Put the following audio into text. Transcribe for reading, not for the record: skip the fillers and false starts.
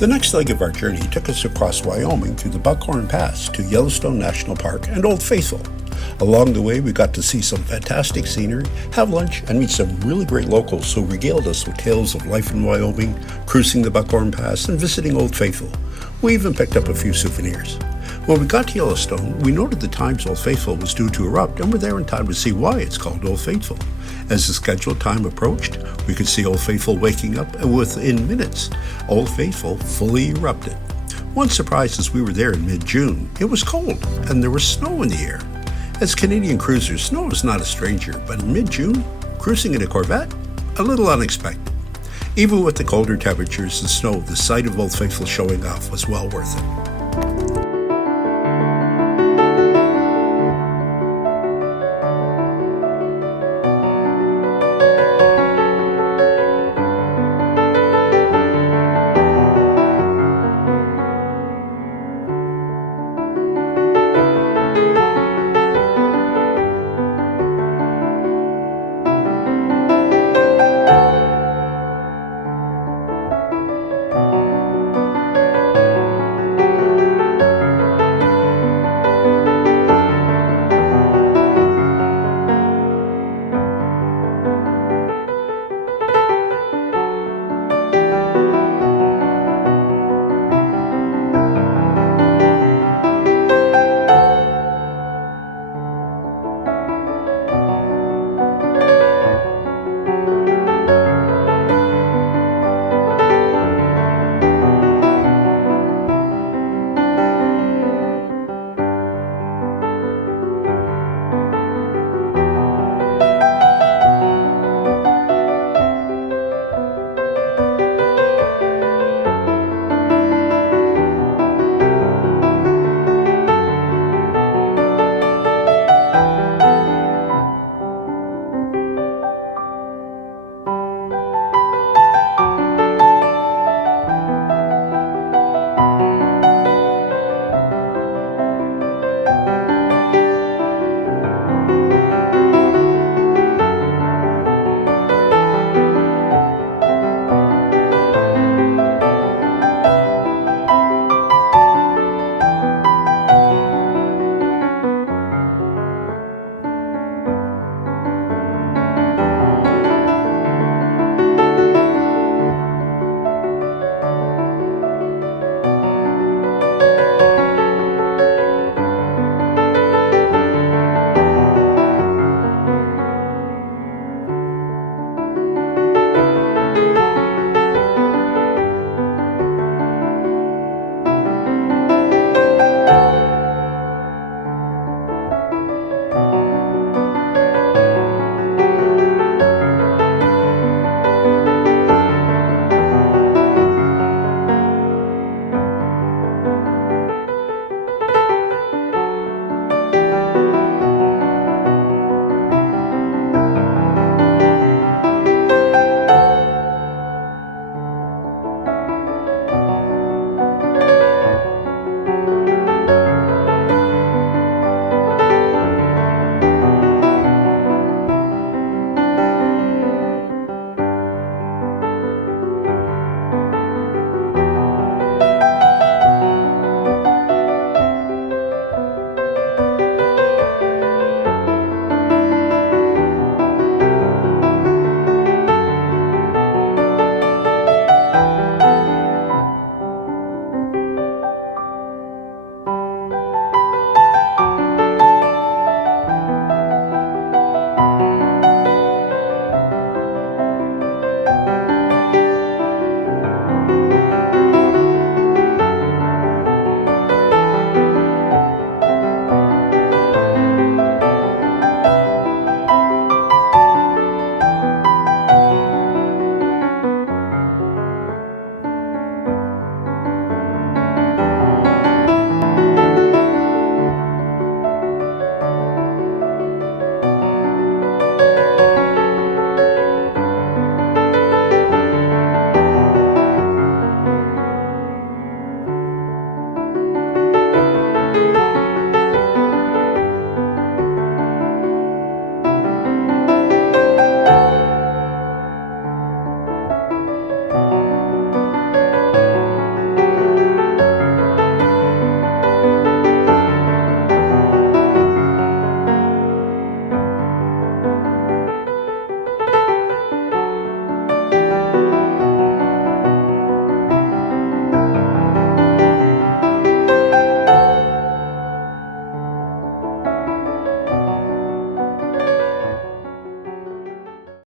The next leg of our journey took us across Wyoming through the Buckhorn Pass to Yellowstone National Park and Old Faithful. Along the way, we got to see some fantastic scenery, have lunch, and meet some really great locals who regaled us with tales of life in Wyoming, cruising the Buckhorn Pass, and visiting Old Faithful. We even picked up a few souvenirs. When we got to Yellowstone, we noted the times Old Faithful was due to erupt and were there in time to see why it's called Old Faithful. As the scheduled time approached, we could see Old Faithful waking up, and within minutes, Old Faithful fully erupted. One surprise as we were there in mid-June, it was cold and there was snow in the air. As Canadian cruisers, snow is not a stranger, but in mid-June, cruising in a Corvette? A little unexpected. Even with the colder temperatures and snow, the sight of Old Faithful showing off was well worth it.